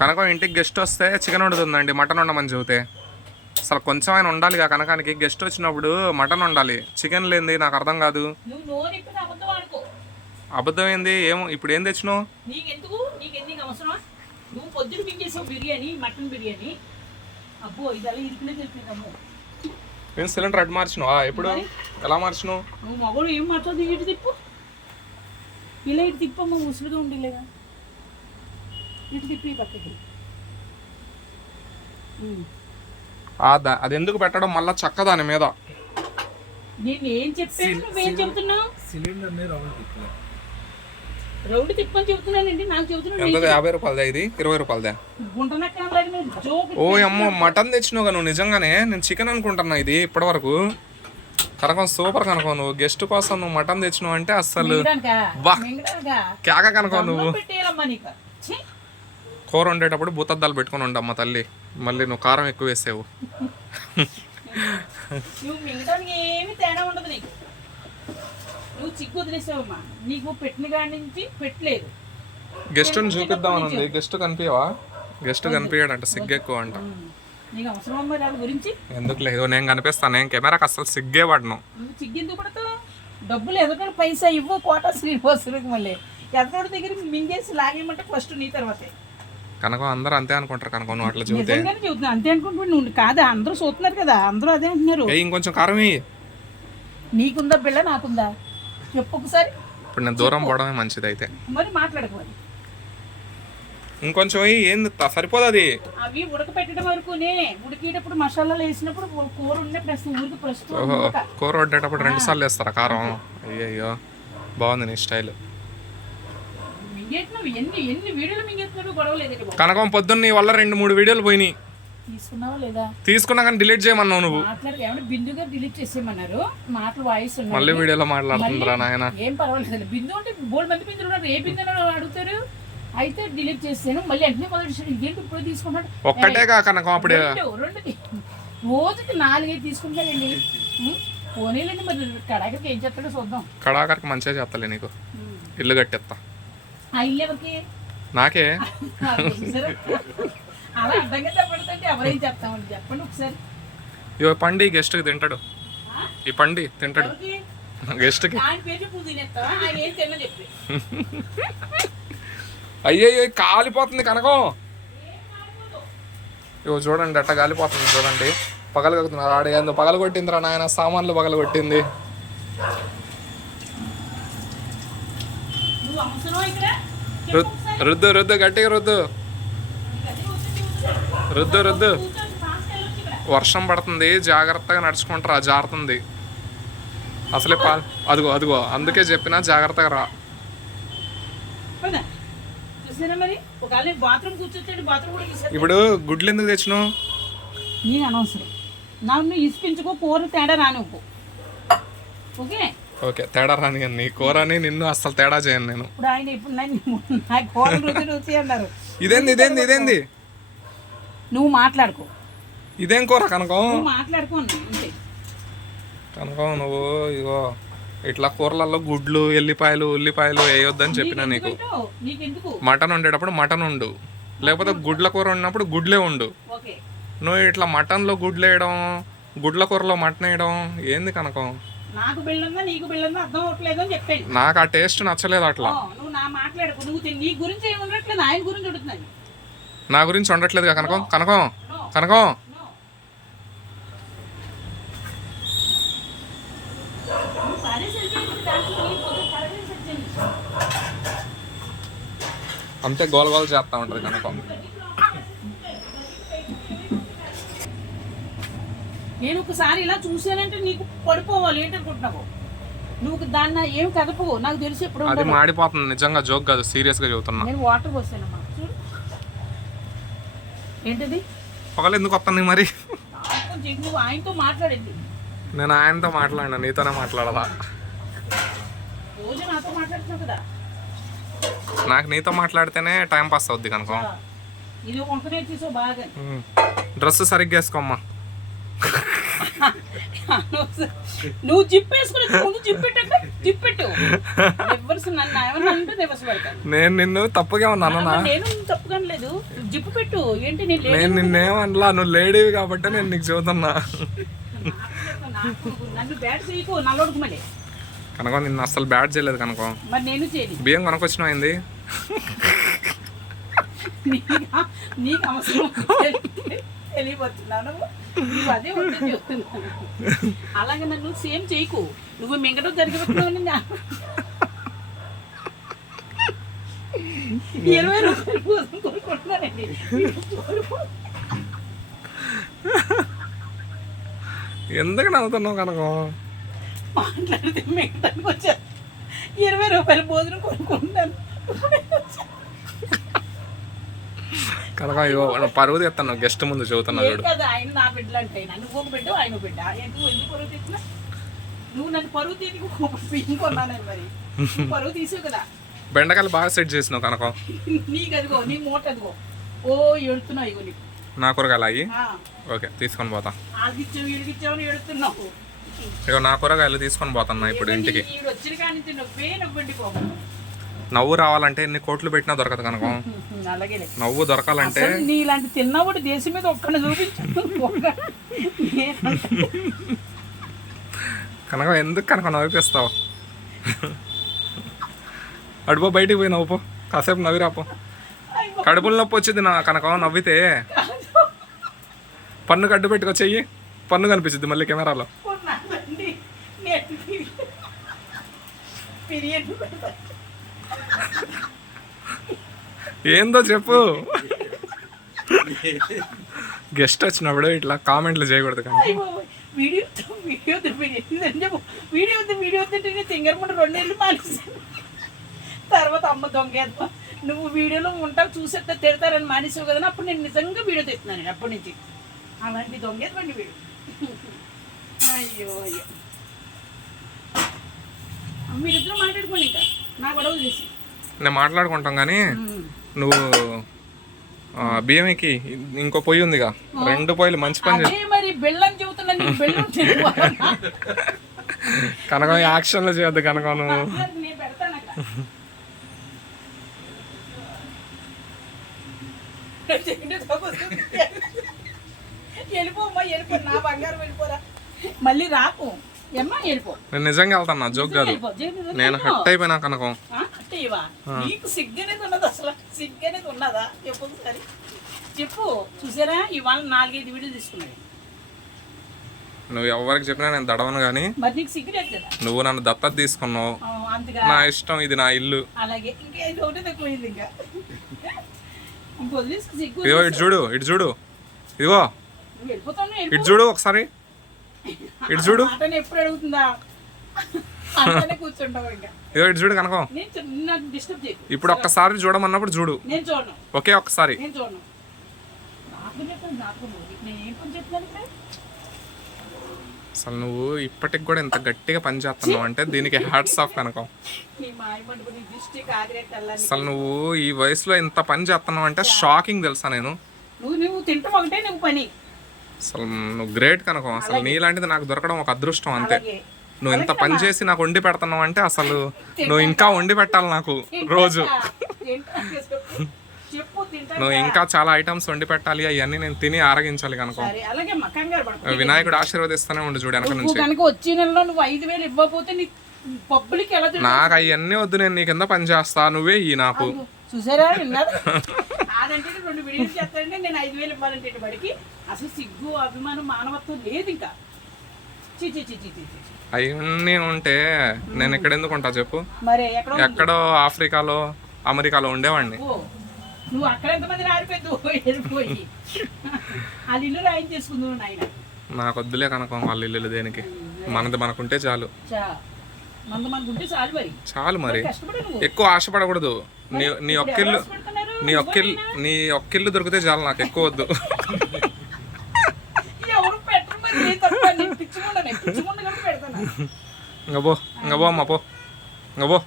కనకం ఇంటికి గెస్ట్ వస్తే chicken వండుతుందండి mutton వండమని చెబితే. అసలు కొంచెం ఆయన ఉండాలిగా కనకానికి. గెస్ట్ వచ్చినప్పుడు మటన్ వండాలి. చికెన్ లేనిది నాకు అర్థం కాదు. అబద్ధం ఏంది? ఏం? ఇప్పుడు ఏం తెచ్చినావు? ఏం సిలిండర్ అడ్డు మార్చినావా? ఎప్పుడు? ఎలా మార్చినావు? నువ్వు ఏం ఇటు తిప్పు. ఇలా ఇటు తిప్పమ్మ ఉసులుగా ఇటు తిప్పి పక్కకి అది ఎందుకు పెట్టడం? మళ్ళా చక్క దాని మీద. నేను ఏం చెప్పాను? నువ్వేం చెబుతున్నావు? సిలిండర్ని రౌండ్ తిప్పలే. రౌండ్ తిప్పని చెబుతున్నానండి. నాకు చెబుతున్నాను ఎంత యాభై రూపాయలదా ఇది? ఇరవై రూపాయలదా? ఓ అమ్మో మటన్ తెచ్చినావు నువ్వు నిజంగానే? నేను చికెన్ అనుకుంటున్నా ఇది ఇప్పటివరకు. కనకం సూపర్ కనకం నువ్వు. గెస్ట్ కోసం నువ్వు మటన్ తెచ్చినావు అంటే అస్సలు? కేక కనకం నువ్వు. కూర వండేటప్పుడు భూతద్దాలు పెట్టుకొని ఉండమ్మ తల్లి. మళ్ళీ నువ్వు కారం ఎక్కువ వేసావు. గెస్ట్ని చూపిద్దామని ఉంది గెస్ట్ కనిపించవా గెస్ట్ కనిపించాడంట సిగ్గు ఎక్కువ అంట. ఎందుకు లేదు నేను కనిపిస్తాను నేను కెమెరాకి అస్సలు సిగ్గే పడను డబ్బులు ఎదటోడు పైసా ఇవ్వు కోట శ్రీనివాసులకు మళ్ళీ. ఎదటోడి దగ్గర మింగేసి లాగేయమంటే ఫస్ట్ నీ తర్వాతే. కనుక అందరూ అంతే అనుకుంటారు కనుక నువ్వు అట్లా చూస్తే నిజంగానే చెబుతున్నా అంతే అనుకుంటున్నాను నువ్వు కాదా అందరూ చూస్తున్నారు కదా అందరూ అదే అంటున్నారు. ఇంకొంచెం కారం వేయి. నీకుందా బిళ్ళ నాకుందా? చెప్పు ఒకసారి. ఇప్పుడు నేను దూరం పోవడమే మంచిది అయితే. మరి మాట్లాడకు మరి. ఇంకొంచెం వేయి ఏంది త- సరిపోదు అది. అవి ఉడకపెట్టడం వరకునే ఉడికేటప్పుడు మసాలాలు వేసినప్పుడు కూర ఉన్నప్పుడు అసలు ఊరికి ప్రస్తుతం ఓహో ఉడక. కూర వండేటప్పుడు రెండు సార్లు వేస్తారా కారం? అయ్యయ్యో బాగుంది నీ స్టైల్. మింగేస్తున్నావు ఎన్ని ఎన్ని వీడియోలు మింగేస్తున్నావు గొడవ లేదండి కనకం పొద్దున్న నీ వల్ల రెండు మూడు వీడియోలు పోయినాయి. తీసుకున్నావా లేదా? తీసుకున్నా కానీ డిలీట్ చేయమన్నావు నువ్వు. మాట్లాడి ఏమన్నా బిందు గారు డిలీట్ చేసేయమన్నారు. మాటలు వాయిస్ ఉన్నాయి. మళ్ళీ వీడియోలో మాట్లాడుతుందిరా నాయన. ఏం పర్వాలేదు. బిందు అంటే బోల్డ్ మంది బిందులు ఉన్నారు. ఏ బిందు అడుగుతారు? అయితే డిలీట్ చేసాను మళ్ళీ వెంటనే మొదటి ఇదేంటి ఇప్పుడు తీసుకుంటాడు ఒక్కటేగా కనకం అప్పుడు. రెండు రోజుకి నాలుగైదు తీసుకుంటాడండి? పోనీలేండి మరి. కడాకరికి ఏం చేస్తాడో చూద్దాం. కడాకరికి మంచిగా చేస్తలే నీకు. ఇల్లు కట్టేస్తా నాకే? ఇగో పండి గెస్ట్కి తింటాడు? ఈ పండి తింటాడు. గెస్ట్కి అయ్యయ్యో కాలిపోతుంది కనకం. ఇగో చూడండి అట్ట కాలిపోతుంది చూడండి. పగలు కొడుతున్నారు ఆడ ఏందో పగలు కొట్టిందిరా నాయన సామాన్లు పగలు కొట్టింది నువ్వు అవసరం ఇక్కడ చెప్పు రుద్- ఒకసారి. రుద్దు రుద్దు గట్టిగా రుద్దు. నీకు. రుద్దు రుద్దు. వర్షం పడుతుంది జాగ్రత్తగా నడుచుకుంటారా జారుతుంది. అసలే పా అదిగో అదిగో అందుకే చెప్పినా జాగ్రత్తగా రా. ఇప్పుడు గుడ్లు ఎందుకు తెచ్చినావు? నేను అనవసరం. నన్ను ఇసిపించుకో కూర తేడా రానివ్వు. ఓకే? ఓకే తేడా రాని కానీ నీ కూరని నిన్ను అస్సలు తేడా చేయను నేను. ఇప్పుడు ఆయన ఇప్పుడు నన్ను నా కూర రుచి రుచి అన్నారు. ఇదేంది ఇదేంది ఇదేంది? నువ్వు మాట్లాడుకో. ఇదేం కూర కనకం? నువ్వు మాట్లాడుకో అన్నా అంతే. కనకం నువ్వు ఇగో ఇట్లా కూరలలో గుడ్లు ఎల్లిపాయలు ఉల్లిపాయలు వేయొద్దని చెప్పిన నీకు? నీకెందుకు? మటన్ వండేటప్పుడు మటన్ ఉండు లేకపోతే గుడ్ల కూర వండినప్పుడు గుడ్లే ఉండు ఓకే. నువ్వు ఇట్లా మటన్లో గుడ్లు వేయడం గుడ్ల కూరలో మటన్ వేయడం ఏంది కనకం? నాకు బిళ్ళందా నీకు బిళ్ళందా అర్థం అవ్వట్లేదు అని చెప్పాను నాకు ఆ టేస్ట్ నచ్చలేదు అట్లా. నువ్వు నా మాట్లాడుకో నువ్వు నీ గురించి ఏమి ఉండట్లేదు ఆయన గురించి అడుగుతున్నాను నా గురించి వండట్లేదుగా కనకం కనకం కనకం. అంతే గోల గోల చేస్తా ఉంటది కనకం. నేను ఒకసారి ఇలా చూసానంటే నీకు పడిపోవాలి ఏంటనుకుంటున్నావు? నువ్వు దాన్ని ఏం కదపవు నాకు తెలిసి ఎప్పుడు అది మాడిపోతుంది నిజంగా జోక్ కాదు సీరియస్గా చెబుతున్నా. నేను వాటర్ పోసానమ్మా చూడు. ఏంటిది? పొగలు ఎందుకు వస్తుంది మరి? నువ్వు ఆయనతో మాట్లాడింది. నేను ఆయనతో మాట్లాడినా నీతోనే మాట్లాడాలా? రోజు నాతో మాట్లాడుతున్నావు కదా. నాకు నీతో మాట్లాడితేనే టైం పాస్ అవుద్ది కనుక. ఇది బాగా డ్రెస్ సరిగ్గా వేసుకోమ్మా. నువ్వు జిప్ వేసుకుని ముందు జిప్ పెట్టక జిప్ పెట్టు రివర్స్ నన్ను? ఏమన్నా అంటే రివర్స్ పెడతాను నేను నిన్ను తప్పుగా ఉన్నాను నేను తప్పుగా లేదు. జిప్ పెట్టు. ఏంటి నేను నేను నిన్నేమనలా నువ్వు లేడీవి కాబట్టి నేను నీకు నాకు నన్ను బ్యాట్ చేయకు నల్లోడుకు మళ్ళీ. కనుక నిన్ను అసలు బ్యాట్ చేయలేదు కనుక. మరి నేను బియ్యం కొనుకొచ్చినావు ఏంది? నీకు అవసరం తెలియబోతున్నాను అదే చెప్తున్నాను. అలాగే నన్ను సేమ్ చేయకు. నువ్వు మింగడం జరిగిపోతున్నావు ఇరవై రూపాయల కోసం ఎందుకు నవ్వుతున్నావు కనుక? మాట్లాడితే మిగతానికి వచ్చాను ఇరవై రూపాయల భోజనం కొనుక్కుంటున్నాను. కనుక ఇగో నువ్వు పరువు తీస్తాను గెస్ట్ ముందు చెబుతున్నా ఏం చూడు. కదా ఆయన నా బిడ్డలు అంటే నువ్వు ఒక బిడ్డ ఆయన ఒక బిడ్డ. ఎందుకు ఎందుకు పరువు తీసినా నువ్వు నన్ను పరువు తీసి బియ్యం కొన్నానని మరి. నువ్వు పరువు తీసావు కదా. బెండకాయలు బాగా సెట్ చేసినావు కనుక. నీకు అదిగో నీ మూట అదిగో ఓ ఎడుతున్నావు ఇగో నీకు. నా కూరగాయలు అయ్యి ఓకే తీసుకొని పోతా. నా కూరగాయలు తీసుకొని పోతున్నా ఇప్పుడు ఇంటికి. వచ్చిన నవ్వు రావాలంటే ఎన్ని కోట్లు పెట్టినా దొరకదు కనుక. నవ్వు దొరకాలంటే నీలాంటి దేశం మీద ఒక్కడిని చూపించు కనుక ఎందుకు కనుక నవ్విపిస్తావు? అడుపో బయటికి పోయి నవ్వుపో కాసేపు నవ్విరాపో అయ్యో, కడుపులో నొప్పి వచ్చింది నా కనుక నవ్వితే. పన్ను కట్టు పెట్టుకో చెయ్యి. పన్ను కనిపించింది మళ్ళీ కెమెరాలో. ఏందో చెప్పు. గెస్ట్ వచ్చినప్పుడు ఇట్లా కామెంట్లు చేయకూడదు కానీ. Video video video video video రెండేళ్ళు మానేసాను తర్వాత అమ్మ దొంగేద్దాం నువ్వు వీడియోలో ఉంటావు చూసేస్తే తిడతారని మానేసావు కదా అప్పుడు నేను నిజంగా వీడియో తెస్తున్నాను అప్పటి నుంచి. అలాంటి దొంగేద్దండి వీడు అయ్యో అయ్యో. మీరిద్దరు మాట్లాడుకోండి ఇంకా. నా గొడవ చేసి నేను మాట్లాడుకుంటాం కానీ నువ్వు బియ్యంకి ఇంకో పొయ్యి ఉందిగా. రెండు పొయ్యిలు మంచి పని మరి బెల్లం చెబుతున్నా నీకు బెల్లం తినవాలన్నా? కనుక యాక్షన్లో చేయొద్దు కనుక నువ్వు. వెళ్ళిపోమ్మా వెళ్ళిపో. నా బంగారం వెళ్ళిపోరా. మళ్ళీ రాకు. నేను నిజంగా వెళ్తాను? జోక్ కాదు. నేను హట్ అయిపోయినా కనుక. చెప్పు సరే చెప్పు. చూసారా? ఇవాళ నాలుగైదు వీడియో తీసుకున్నాడు నువ్వు ఎవరికి చెప్పినా నేను దడవను కానీ మరి నీకు సిగ్గులేదు కదా? నువ్వు నన్ను దత్తత తీసుకున్నావు. నా ఇష్టం ఇది నా ఇల్లు. ఇదిగో ఇటు చూడు ఇటు చూడు. ఇదిగో. ఇటు చూడు ఒకసారి. ఇటు చూడు. ఎప్పుడు అడుగుతుందా? ఇదిగో ఇటు చూడు కనుక. ఇప్పుడు ఒక్కసారి చూడమన్నప్పుడు చూడు. ఒకే ఒక్కసారి. అసలు నువ్వు ఇప్పటికి కూడా ఇంత గట్టిగా పని చేస్తున్నావు అంటే దీనికి హ్యాట్స్ ఆఫ్ కనుక. అసలు నువ్వు ఈ వయసులో ఇంత పని చేస్తున్నావు అంటే షాకింగ్ తెలుసా నేను? నువ్వు నువ్వు తింటాం ఒకటే నువ్వు పని. అసలు నువ్వు గ్రేట్ కనుక అసలు నీలాంటిది నాకు దొరకడం ఒక అదృష్టం అంతే. నువ్వు ఇంత పని చేసి నాకు వండి పెడుతున్నావు అంటే అసలు నువ్వు ఇంకా వండి పెట్టాలి నాకు రోజు. నువ్వు ఇంకా. చాలా ఐటమ్స్ వండి పెట్టాలి అవన్నీ నేను తిని ఆరగించాలి కనుక. వినాయకుడు ఆశీర్వదిస్తూనే ఉండు చూడు వెనక నుంచి. కనుక వచ్చే నెలలో నువ్వు ఐదు వేలు ఇవ్వకపోతే నీ పబ్బులకి ఎలా తింటావు? నాకు అవన్నీ వద్దు నేను నీ కింద పని చేస్తా నువ్వే ఈ నాకు. చూసారా అసలు సిగ్గు అభిమానం మానవత్వం లేదు ఇంకా. అవన్నీ ఉంటే నేను ఇక్కడ ఎందుకు ఉంటా చెప్పు? మరి ఎక్కడో ఎక్కడో ఆఫ్రికాలో అమెరికాలో ఉండేవాడిని. నువ్వు అక్కడ ఎంతమంది వెళ్ళిపోయి వాళ్ళ ఇల్లు రాయం చేసుకుందువు నాయన. నాకు వద్దులే కనుక వాళ్ళ ఇల్లు దేనికి. మనది మనకుంటే చాలు. చాలు మరి. ఎక్కువ ఆశపడకూడదు. నీ నీ ఒక్కిల్లు? నీ ఒక్కిల్లు నీ ఒక్కిల్లు దొరికితే చాలు నాకు ఎక్కువ వద్దు ఎవరు పెట్టరు మరి నీ తప్ప నేను పిచ్చిగుండను పిచ్చిగుండ కూడా పెడతాను ఇంకా